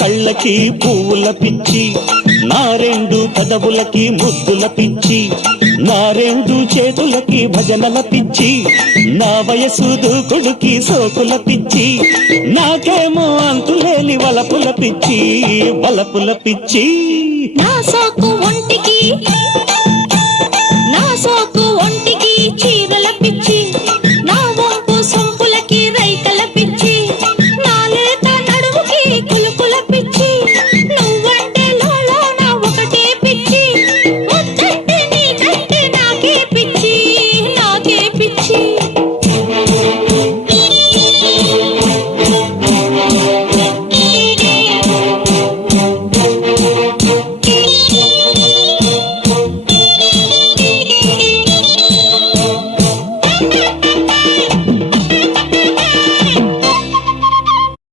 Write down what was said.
కళ్ళకి పువ్వుల పిచ్చి, నా రెండు పెదవులకి ముద్దుల పిచ్చి, నా రెండు చేతులకి భజనల పిచ్చి, నా వయసు దూకుడుకి సోకుల పిచ్చి, నాకేమో అంతులేని వలపుల పిచ్చి, వలపుల పిచ్చి. నా సోకు ఒంటికి